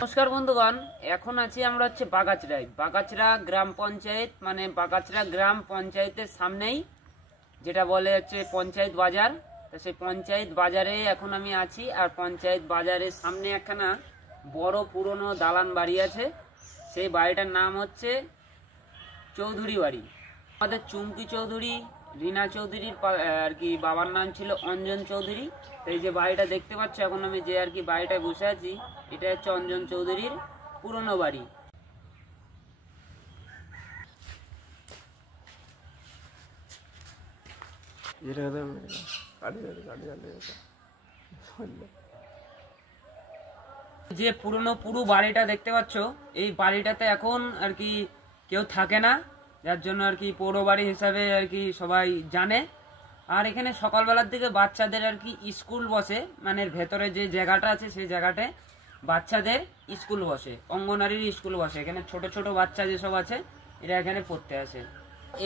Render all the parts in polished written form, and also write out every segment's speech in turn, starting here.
নমস্কার বন্ধুগণ, এখন আছি আমরা হচ্ছে বাগাচড়ায়। বাগাচড়া গ্রাম পঞ্চায়েত, মানে বাগাচড়া গ্রাম পঞ্চায়েতের সামনেই যেটা বলে হচ্ছে পঞ্চায়েত বাজার। তো সেই পঞ্চায়েত বাজারে এখন আমি আছি। আর পঞ্চায়েত বাজারের সামনে একখানা বড় পুরনো দালান বাড়ি আছে। সেই বাড়িটার নাম হচ্ছে চৌধুরী বাড়ি। আমাদের চুমকি চৌধুরী, রিনা চৌধুরীর আর কি বাবার নাম ছিল অঞ্জন চৌধুরী। তো এই যে বাড়িটা দেখতে পাচ্ছ, এখন আমি যে আর কি বাড়িটায় বসে আছি, এটা হচ্ছে অঞ্জন চৌধুরীর পুরনো বাড়ি। যে পুরো বাড়িটা দেখতে পাচ্ছ, এই বাড়িটাতে এখন আর কি কেউ থাকে না, যার জন্য আর কি পৌর বাড়ি হিসাবে আর কি সবাই জানে। আর এখানে সকালবেলার দিকে বাচ্চাদের আর কি স্কুল বসে, মানে ভেতরে যে জায়গাটা আছে সেই জায়গাটায় বাচ্চাদের স্কুল বসে, অঙ্গনারীর স্কুল বসে। এখানে ছোট ছোট বাচ্চা যেসব আছে এরা এখানে পড়তে আসে।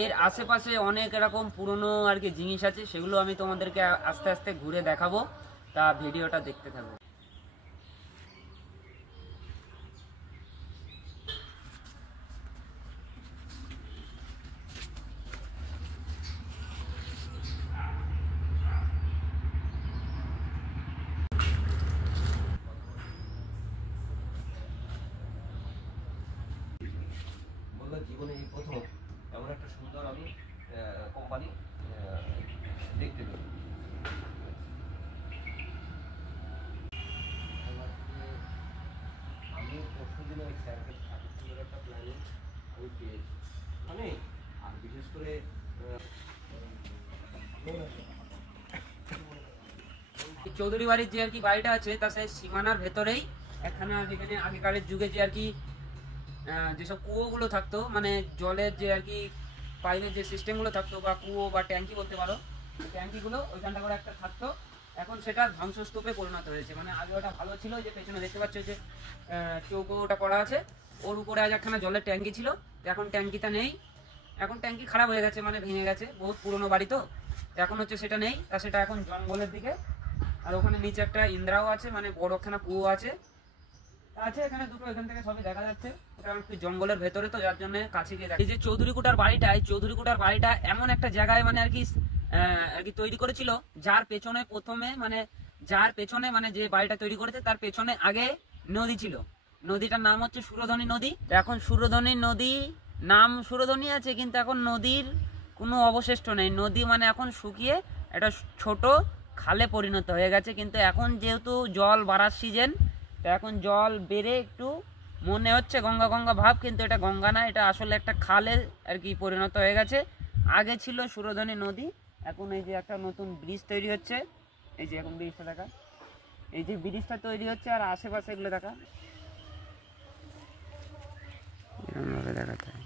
এর আশেপাশে অনেক এরকম পুরনো আর কি জিনিস আছে, সেগুলো আমি তোমাদেরকে আস্তে আস্তে ঘুরে দেখাবো। তা ভিডিওটা দেখতে থাকো। জীবনে এই প্রথম এমন একটা সুন্দর আমি কোম্পানি দেখতে পেলাম। আমি পরশু দিনে ওই স্যারকে এত সুন্দর একটা প্ল্যানিং আমি পেয়েছি, মানে আর বিশেষ করে চৌধুরী বাড়ির যে আর কি বাড়িটা আছে তার সেই সীমানার ভেতরেই এখানে যেখানে আগেকারের যুগে যে আর কি যেসব কুয়োগুলো থাকতো, মানে জলের যে আর কি পাইপের যে সিস্টেমগুলো থাকতো, বা কুয়ো বা ট্যাঙ্কি বলতে পারো, ট্যাঙ্কিগুলো ওইখানটা করে একটা থাকতো। এখন সেটা ধ্বংসস্তূপে পরিণত হয়েছে। মানে আগে ওটা ভালো ছিল, যে পেছনে দেখতে পাচ্ছ যে চৌকোটা করা আছে, ওর উপরে আজ একখানা জলের ট্যাঙ্কি ছিল। এখন ট্যাঙ্কিটা নেই, এখন ট্যাঙ্কি খারাপ হয়ে গেছে, মানে ভেঙে গেছে, বহুত পুরনো বাড়ি তো। এখন হচ্ছে সেটা নেই, তা সেটা এখন জঙ্গলের দিকে। আর ওখানে নিচে একটা ইন্দ্রাও আছে, মানে বড় একখানা কুয়ো আছে। এখানে দুটো, এখান থেকে সবই দেখা যাচ্ছে। ওটা একটু জঙ্গলের ভেতরে তো, যার জন্য কাছে গিয়ে এই যে চৌধুরী কোটার বাড়িটা, এই চৌধুরী কোটার বাড়িটা এমন একটা জায়গায় মানে আর কি তৈরি করেছিল, যার পেছনে প্রথমে মানে যে বাড়িটা তৈরি করেছে তার পেছনে আগে নদী ছিল। নদীটার নাম হচ্ছে সুরধনী নদী। এখন সুরধনী নদী নাম সুরধনী আছে, কিন্তু এখন নদীর কোনো অবশিষ্ট নেই। নদী মানে এখন শুকিয়ে একটা ছোট খালে পরিণত হয়ে গেছে। কিন্তু এখন যেহেতু জল বাড়ার সিজন, তো এখন জল বেড়ে একটু মনে হচ্ছে গঙ্গা গঙ্গা ভাব, কিন্তু এটা গঙ্গা না, এটা আসলে একটা খালে আর কি পরিণত হয়ে গেছে। আগে ছিল সুরধনী নদী। এখন এই যে একটা নতুন ব্রিজ তৈরি হচ্ছে, এই যে এখন ব্রিজটা দেখা, এই যে ব্রিজটা তৈরি হচ্ছে, আর আশেপাশে এগুলো দেখা এরকম ভাবে দেখাতে হয়।